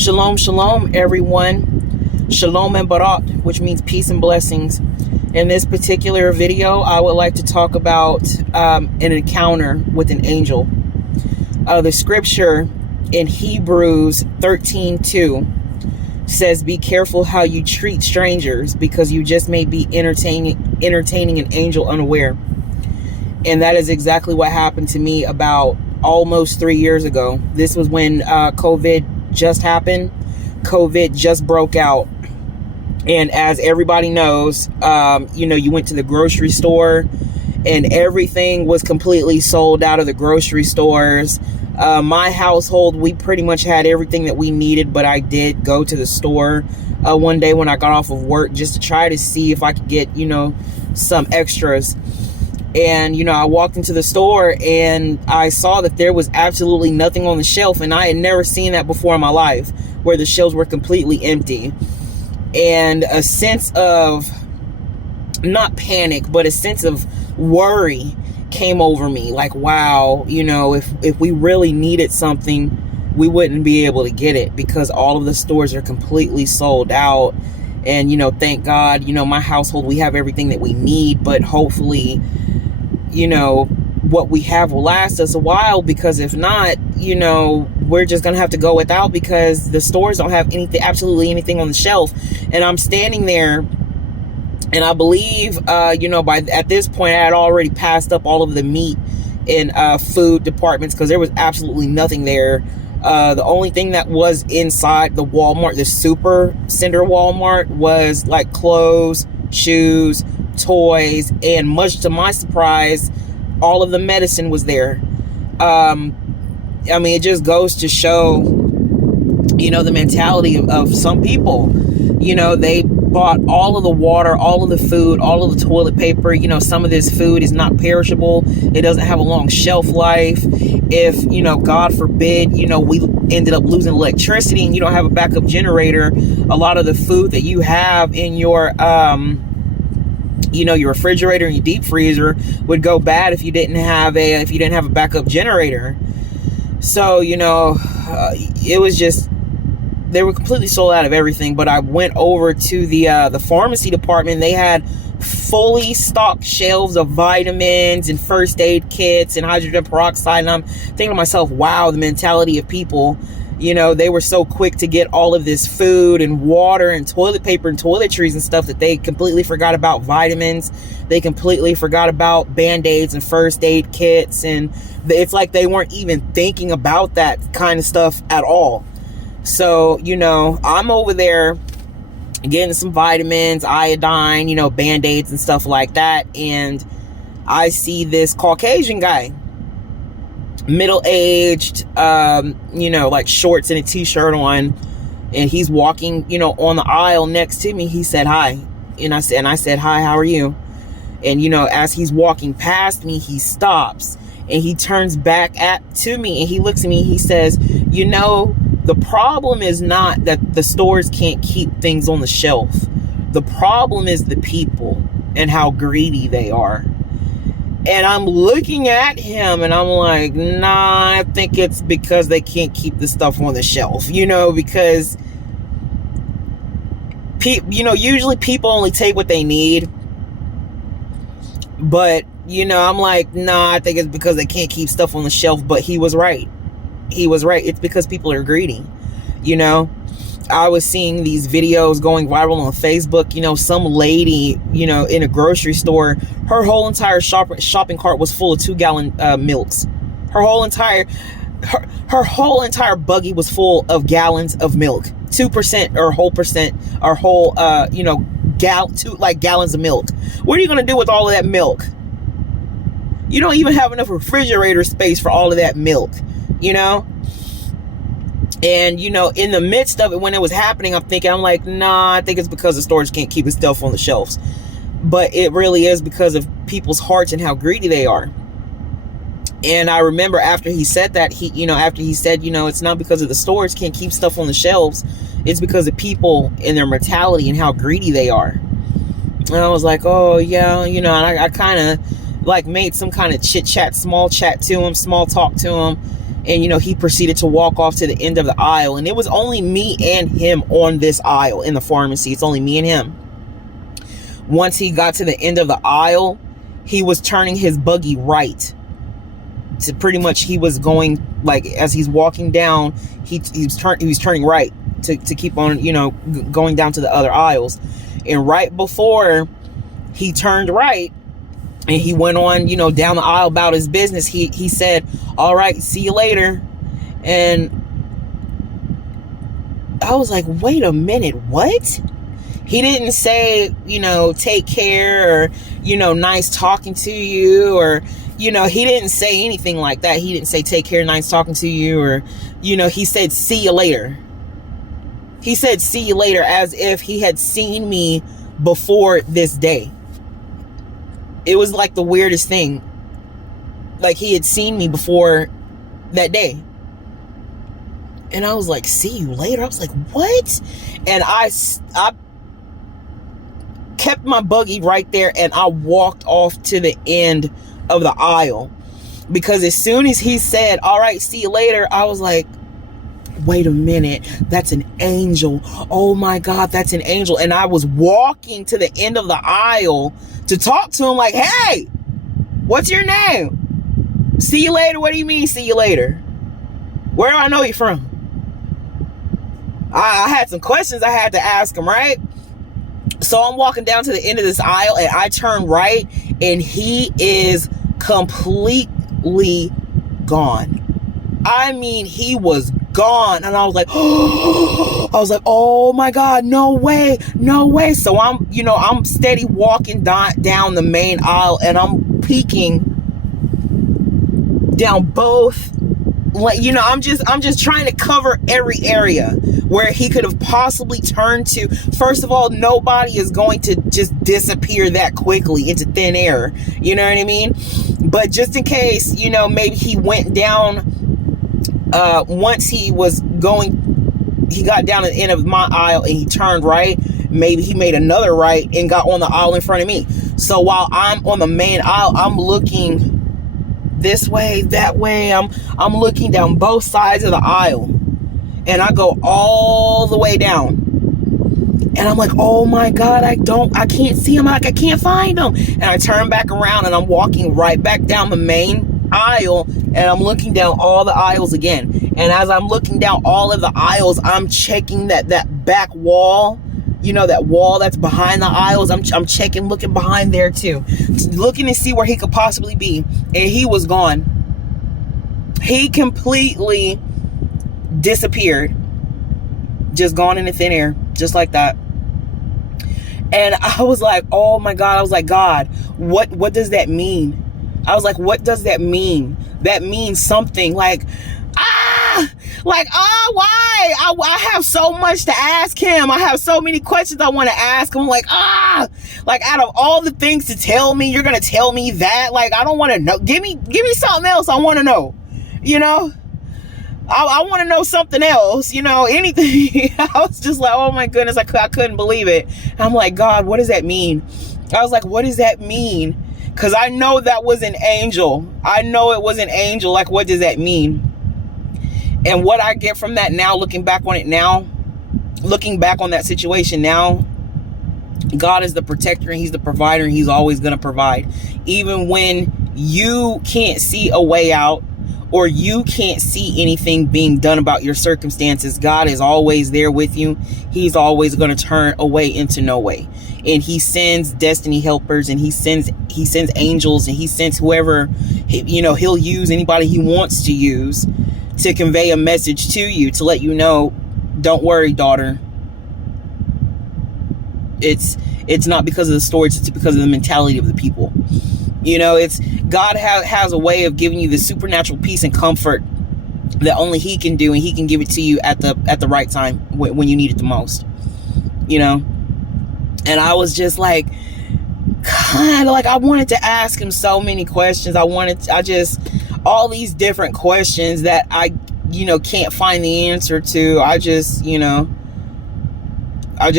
Shalom, shalom, everyone. Shalom and barak, which means peace and blessings. In this particular video, I would like to talk about an encounter with an angel. The scripture in Hebrews 13:2 says, "Be careful how you treat strangers, because you just may be entertaining an angel unaware." And that is exactly what happened to me about almost 3 years ago. This was when COVID just happened. COVID just broke out. And as everybody knows, you went to the grocery store and everything was completely sold out of the grocery stores. My household, we pretty much had everything that we needed, but I did go to the store one day when I got off of work just to try to see if I could get, some extras. And, I walked into the store and I saw that there was absolutely nothing on the shelf. And I had never seen that before in my life, where the shelves were completely empty. And a sense of, not panic, but a sense of worry came over me. Like, wow, if we really needed something, we wouldn't be able to get it because all of the stores are completely sold out. And, thank God, my household, we have everything that we need, but hopefully, what we have will last us a while, because if not, we're just going to have to go without, because the stores don't have absolutely anything on the shelf. And I'm standing there and I believe, at this point, I had already passed up all of the meat and food departments, because there was absolutely nothing there. The only thing that was inside the Walmart, the super center Walmart, was like clothes, shoes, toys, and much to my surprise, all of the medicine was there. It just goes to show, the mentality of some people. They bought all of the water, all of the food, all of the toilet paper. Some of this food is not perishable. It doesn't have a long shelf life. If, God forbid, we ended up losing electricity and you don't have a backup generator, a lot of the food that you have in your, your refrigerator and your deep freezer would go bad if you didn't have a backup generator. So, it was just, they were completely sold out of everything. But I went over to the pharmacy department. They had fully stocked shelves of vitamins and first aid kits and hydrogen peroxide. And I'm thinking to myself, wow, the mentality of people. They were so quick to get all of this food and water and toilet paper and toiletries and stuff that they completely forgot about vitamins. They completely forgot about Band-Aids and first aid kits. And it's like they weren't even thinking about that kind of stuff at all. So, I'm over there getting some vitamins, iodine, Band-Aids and stuff like that. And I see this Caucasian guy, middle-aged, like shorts and a t-shirt on, and he's walking, on the aisle next to me. He said hi, and I said hi, how are you? And as he's walking past me, he stops and he turns back to me and he looks at me. He says, the problem is not that the stores can't keep things on the shelf. The problem is the people and how greedy they are. And I'm looking at him and I'm like, nah, I think it's because they can't keep the stuff on the shelf, because usually people only take what they need. But, I'm like, nah, I think it's because they can't keep stuff on the shelf. But he was right. It's because people are greedy. I was seeing these videos going viral on Facebook. Some lady, in a grocery store, her whole entire shopping cart was full of 2-gallon milks. Her whole entire buggy was full of gallons of milk. 2% or whole percent or whole, gallons of milk. What are you going to do with all of that milk? You don't even have enough refrigerator space for all of that milk, And, in the midst of it, when it was happening, I'm like, nah, I think it's because the stores can't keep its stuff on the shelves. But it really is because of people's hearts and how greedy they are. And I remember after he said that, it's not because of the stores can't keep stuff on the shelves. It's because of people and their mentality and how greedy they are. And I was like, oh, yeah, and I kind of made some kind of chit chat, small talk to him. And, he proceeded to walk off to the end of the aisle. And it was only me and him on this aisle in the pharmacy. It's only me and him. Once he got to the end of the aisle, he was turning his buggy right. To pretty much, he was going, like, as he's walking down, he was turning right to keep on, going down to the other aisles. And right before he turned right, and he went on, down the aisle about his business, he said, "All right, see you later." And I was like, wait a minute, what? He didn't say, take care, or, nice talking to you, or, he didn't say anything like that. He didn't say take care, nice talking to you, or, he said see you later. He said see you later as if he had seen me before this day. It was like the weirdest thing. Like he had seen me before that day. And I was like, see you later? I was like, what? And I kept my buggy right there, and I walked off to the end of the aisle. Because as soon as he said, all right, see you later, I was like, wait a minute, that's an angel. Oh my God, that's an angel. And I was walking to the end of the aisle to talk to him like, hey, what's your name? See you later? What do you mean, see you later? Where do I know you from? I had some questions I had to ask him, right? So I'm walking down to the end of this aisle, and I turn right, and he is completely gone. I mean, he was gone. And I was like, oh my God, no way. So I'm steady walking down the main aisle, and I'm peeking down both. Like, I'm just trying to cover every area where he could have possibly turned to. First of all, nobody is going to just disappear that quickly into thin air. You know what I mean? But just in case, maybe he went down, once he got down at the end of my aisle and he turned right, maybe he made another right and got on the aisle in front of me. So while I'm on the main aisle, I'm looking this way, that way. I'm looking down both sides of the aisle, and I go all the way down, and I'm like, oh my God, I can't see him. I can't find him. And I turn back around, and I'm walking right back down the main aisle, and I'm looking down all the aisles again. And as I'm looking down all of the aisles, I'm checking that back wall, that wall that's behind the aisles. I'm checking, looking behind there too, looking to see where he could possibly be. And he was gone. He completely disappeared, just gone into thin air, just like that. And I was like, oh my God. I was like, God, what does that mean? I was like, what does that mean? That means something like, why? I have so much to ask him. I have so many questions I want to ask him. Like, out of all the things to tell me, you're going to tell me that? Like, I don't want to know. Give me something else I want to know. I want to know something else, anything. I was just like, oh my goodness, I couldn't believe it. I'm like, God, what does that mean? I was like, what does that mean? Because I know that was an angel. I know it was an angel. Like, what does that mean? And what I get from that now, looking back on that situation now, God is the protector, and he's the provider, and he's always going to provide. Even when you can't see a way out, or you can't see anything being done about your circumstances, God is always there with you. He's always going to turn a way into no way. And he sends destiny helpers, and he sends angels, and he sends whoever, he'll use anybody he wants to use to convey a message to you, to let you know, don't worry, daughter. It's not because of the stories, it's because of the mentality of the people. It's God has a way of giving you the supernatural peace and comfort that only he can do, and he can give it to you at the right time when you need it the most. And I was just like, kind of like, I wanted to ask him so many questions. All these different questions that I can't find the answer to. I just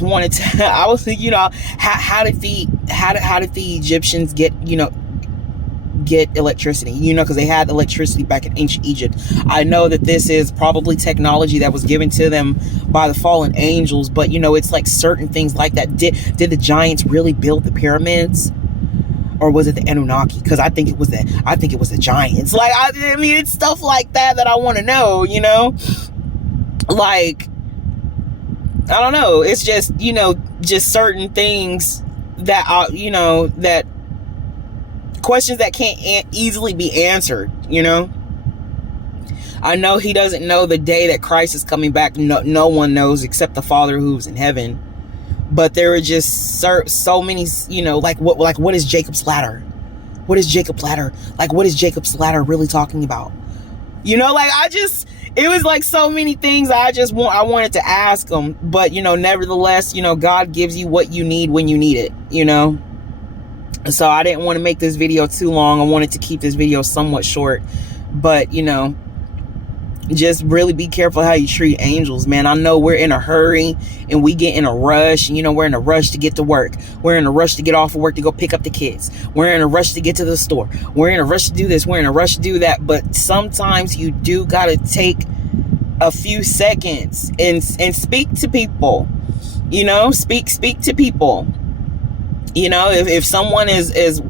wanted to, I was thinking, how did the Egyptians get get electricity, because they had electricity back in ancient Egypt. I know that this is probably technology that was given to them by the fallen angels, but it's like certain things like that. Did the giants really build the pyramids? Or was it the Anunnaki? Because I think it was the giants. Like, I mean, it's stuff like that I want to know, Like, I don't know. It's just, just certain things that are, that questions that can't easily be answered, I know he doesn't know the day that Christ is coming back. No one knows except the Father who's in heaven. But there are just so many, what is Jacob's ladder? What is Jacob's ladder? Like, what is Jacob's ladder really talking about? It was like so many things I wanted to ask him. But, nevertheless, God gives you what you need when you need it, So I didn't want to make this video too long. I wanted to keep this video somewhat short. But, just really be careful how you treat angels, man. I know we're in a hurry and we get in a rush. We're in a rush to get to work. We're in a rush to get off of work to go pick up the kids. We're in a rush to get to the store. We're in a rush to do this. We're in a rush to do that. But sometimes you do got to take a few seconds and speak to people. Speak to people. If someone is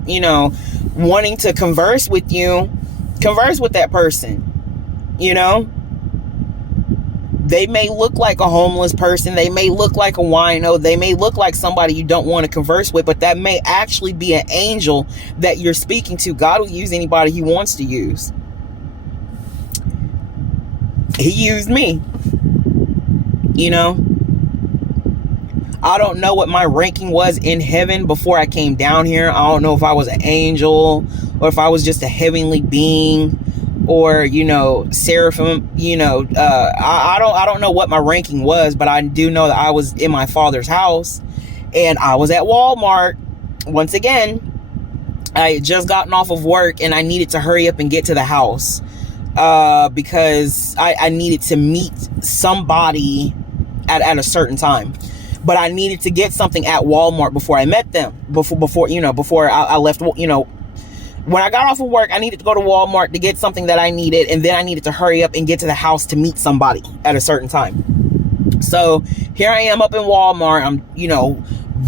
wanting to converse with you, converse with that person. They may look like a homeless person. They may look like a wino. They may look like somebody you don't want to converse with, but that may actually be an angel that you're speaking to. God will use anybody he wants to use. He used me. I don't know what my ranking was in heaven before I came down here. I don't know if I was an angel or if I was just a heavenly being. Or seraphim. I don't know what my ranking was, but I do know that I was in my Father's house, and I was at Walmart. Once again, I had just gotten off of work, and I needed to hurry up and get to the house because I needed to meet somebody at a certain time. But I needed to get something at Walmart before I met them. Before I left. When I got off of work, I needed to go to Walmart to get something that I needed, and then I needed to hurry up and get to the house to meet somebody at a certain time. So here I am up in Walmart. I'm,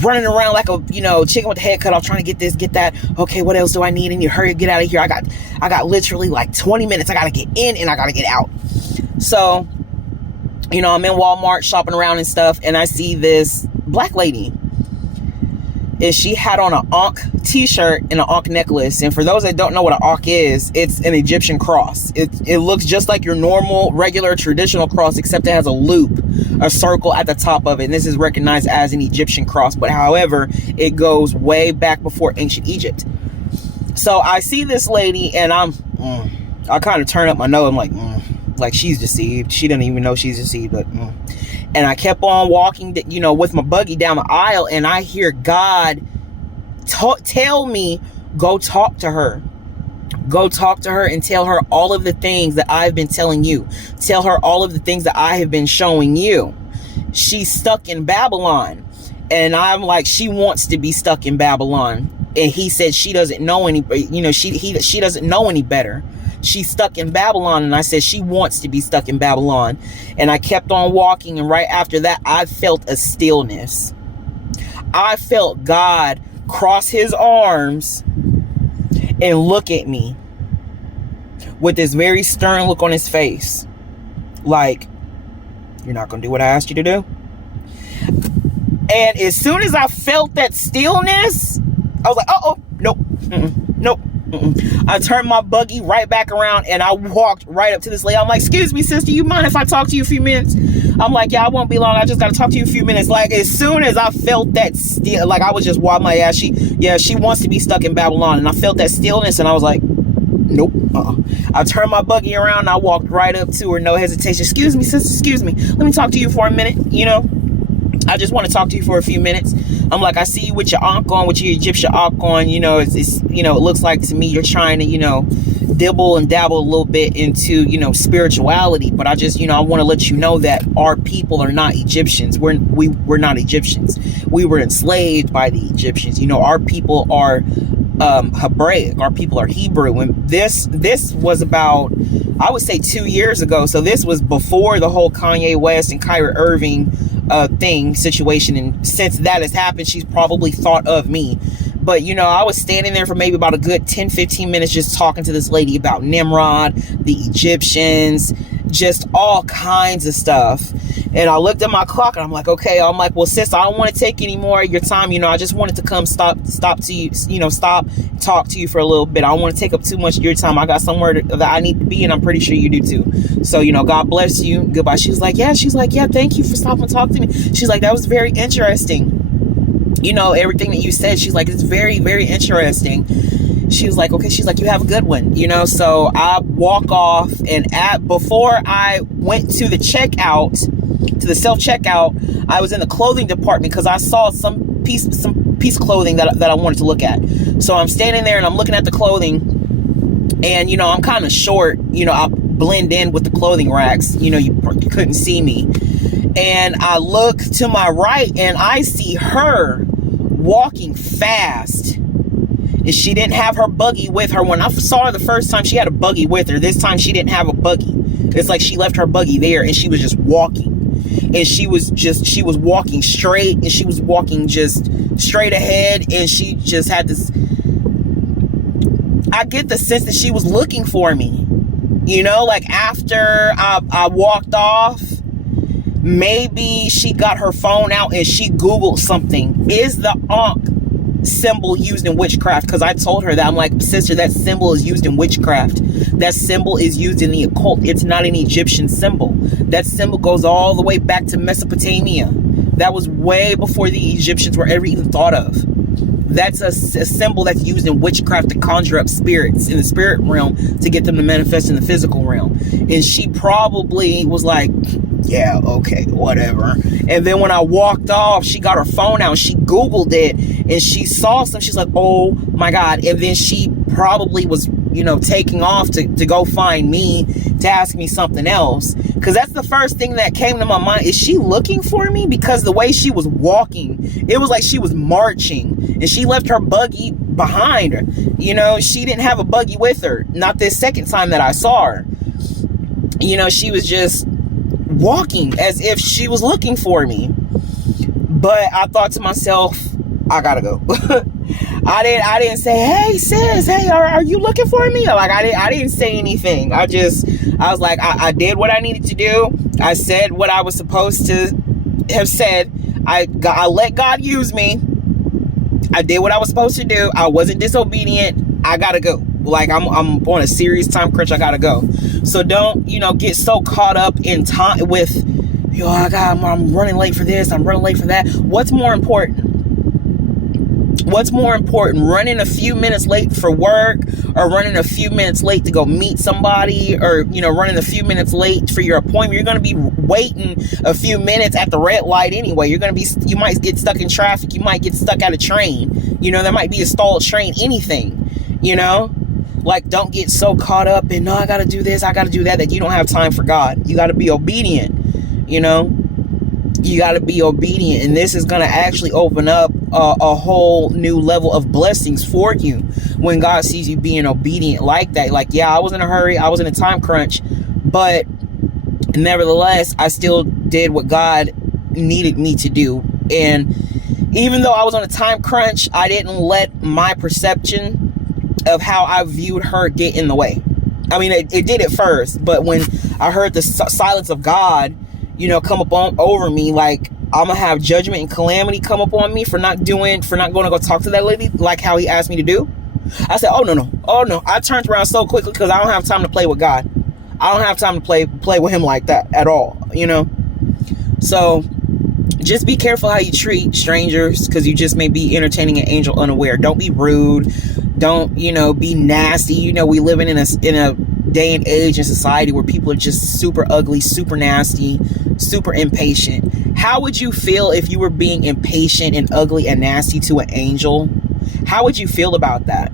running around like a, chicken with the head cut off, trying to get this, get that. Okay, what else do I need? And you hurry, get out of here. I got literally like 20 minutes. I got to get in and I got to get out. So, I'm in Walmart shopping around and stuff, and I see this black lady. And she had on an Ankh t-shirt and an Ankh necklace. And for those that don't know what an Ankh is, it's an Egyptian cross. It looks just like your normal, regular, traditional cross, except it has a loop, a circle at the top of it. And this is recognized as an Egyptian cross. But however, it goes way back before ancient Egypt. So I see this lady, and I kind of turn up my nose. I'm like she's deceived. She doesn't even know she's deceived, but And I kept on walking, with my buggy down the aisle, and I hear God tell me, go talk to her. Go talk to her and tell her all of the things that I've been telling you. Tell her all of the things that I have been showing you. She's stuck in Babylon. And I'm like, she wants to be stuck in Babylon. And he said she doesn't know any, she doesn't know any better. She's stuck in Babylon. And I said she wants to be stuck in Babylon. And I kept on walking. And right after that, I felt a stillness. I felt God cross his arms and look at me with this very stern look on his face. Like, you're not going to do what I asked you to do? And as soon as I felt that stillness, I was like, uh-oh, nope, nope. I turned my buggy right back around and I walked right up to this lady. I'm like, excuse me, sister, you mind if I talk to you a few minutes? I'm like, yeah, I won't be long. I just got to talk to you a few minutes. Like, as soon as I felt that still, like I was just walking my ass. She wants to be stuck in Babylon. And I felt that stillness and I was like, nope. I turned my buggy around and I walked right up to her, no hesitation. Excuse me, sister, excuse me. Let me talk to you for a minute, I just want to talk to you for a few minutes. I'm like, I see you with your Ankh on, with your Egyptian Ankh on. It's it looks like to me you're trying to, dibble and dabble a little bit into, spirituality. But I just, I want to let you know that our people are not Egyptians. We're not Egyptians. We were enslaved by the Egyptians. Our people are Hebraic. Our people are Hebrew. And this was about, I would say, 2 years ago. So this was before the whole Kanye West and Kyrie Irving situation. And since that has happened, she's probably thought of me. But, you know, I was standing there for maybe about a good 10-15 minutes just talking to this lady about Nimrod, the Egyptians, just all kinds of stuff. And I looked at my clock and I'm like, okay, I'm like, well, sis, I don't want to take any more of your time. You know, I just wanted to come stop to you, you know, talk to you for a little bit. I don't want to take up too much of your time. I got somewhere that I need to be, and I'm pretty sure you do too. So, you know, God bless you. Goodbye. She was like, yeah, thank you for stopping and talking to me. She's like, that was very interesting. You know, everything that you said. She's like, it's very, very interesting. She was like, okay, she's like, you have a good one, you know. So I walk off, and before I went to the checkout, to the self-checkout, I was in the clothing department because I saw some piece of clothing that I wanted to look at. So I'm standing there and I'm looking at the clothing, and, you know, I'm kind of short, you know, I blend in with the clothing racks, you know, you couldn't see me. And I look to my right and I see her walking fast. And she didn't have her buggy with her. When I saw her the first time, she had a buggy with her. This time she didn't have a buggy. It's like she left her buggy there and she was just walking. And she was walking straight, and she was walking just straight ahead, and she just had this, I get the sense that she was looking for me. You know, like after I walked off, maybe she got her phone out and she Googled something. Is the Ankh symbol used in witchcraft? Because I told her that. I'm like, sister, that symbol is used in witchcraft. That symbol is used in the occult. It's not an Egyptian symbol. That symbol goes all the way back to Mesopotamia. That was way before the Egyptians were ever even thought of. That's a symbol that's used in witchcraft to conjure up spirits in the spirit realm to get them to manifest in the physical realm. And she probably was like, yeah, okay, whatever. And then when I walked off, she got her phone out and she Googled it and she saw some. She's like, oh my God. And then she probably was, you know, taking off to go find me to ask me something else. Because that's the first thing that came to my mind. Is she looking for me? Because the way she was walking, it was like she was marching, and she left her buggy behind her. You know, she didn't have a buggy with her. Not this second time that I saw her. You know, she was just walking as if she was looking for me. But I thought to myself, I gotta go. I didn't say, hey sis, hey, are you looking for me? Like I didn't say anything. I was like, I did what I needed to do. I said what I was supposed to have said. I let God use me. I did what I was supposed to do. I wasn't disobedient. I gotta go. Like I'm on a serious time crunch. I gotta go. So don't, you know, get so caught up in time with, yo, I'm running late for this. I'm running late for that. What's more important? What's more important, running a few minutes late for work, or running a few minutes late to go meet somebody, or, you know, running a few minutes late for your appointment? You're going to be waiting a few minutes at the red light anyway. You might get stuck in traffic. You might get stuck at a train. You know, there might be a stalled train, anything, you know? Like, don't get so caught up in, no, I got to do this, I got to do that you don't have time for God. You got to be obedient, you know? You got to be obedient, and this is going to actually open up a whole new level of blessings for you when God sees you being obedient like that. Like, yeah, I was in a hurry, I was in a time crunch, but nevertheless, I still did what God needed me to do. And even though I was on a time crunch, I didn't let my perception of how I viewed her get in the way. I mean, it did at first, but when I heard the silence of God, you know, come up over me, like, I'm gonna have judgment and calamity come up on me for not going to go talk to that lady like how he asked me to do. I said, oh no. I turned around so quickly because I don't have time to play with God. I don't have time to play with him like that at all, you know? So just be careful how you treat strangers, because you just may be entertaining an angel unaware. Don't be rude. Don't, you know, be nasty. You know, we living in a day and age in society where people are just super ugly, super nasty, super impatient. How would you feel if you were being impatient and ugly and nasty to an angel? How would you feel about that?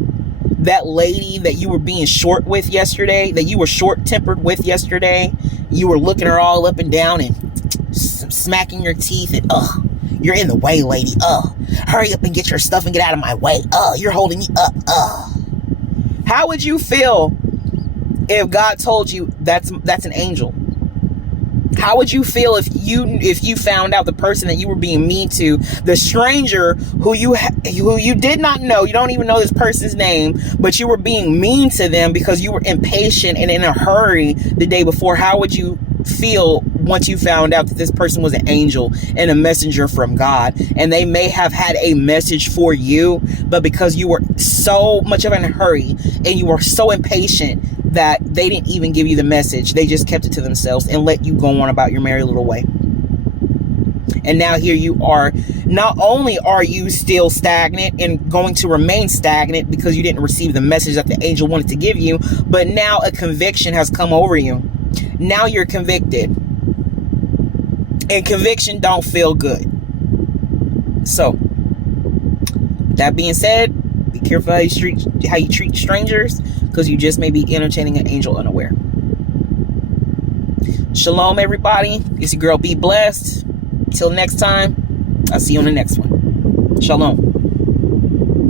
That lady that you were being short with yesterday, that you were short-tempered with yesterday, you were looking her all up and down and smacking your teeth and You're in the way, lady. Hurry up and get your stuff and get out of my way. You're holding me up. How would you feel if God told you that's an angel? How would you feel if you found out the person that you were being mean to, the stranger who you did not know, you don't even know this person's name, but you were being mean to them because you were impatient and in a hurry the day before? How would you feel once you found out that this person was an angel and a messenger from God, and they may have had a message for you, but because you were so much of in a hurry and you were so impatient that they didn't even give you the message, they just kept it to themselves and let you go on about your merry little way? And now here you are. Not only are you still stagnant and going to remain stagnant because you didn't receive the message that the angel wanted to give you, but now a conviction has come over you. Now you're convicted. And conviction don't feel good. So, with that being said, be careful how you treat strangers, because you just may be entertaining an angel unaware. Shalom, everybody. It's your girl, Be Blessed. Till next time, I'll see you on the next one. Shalom.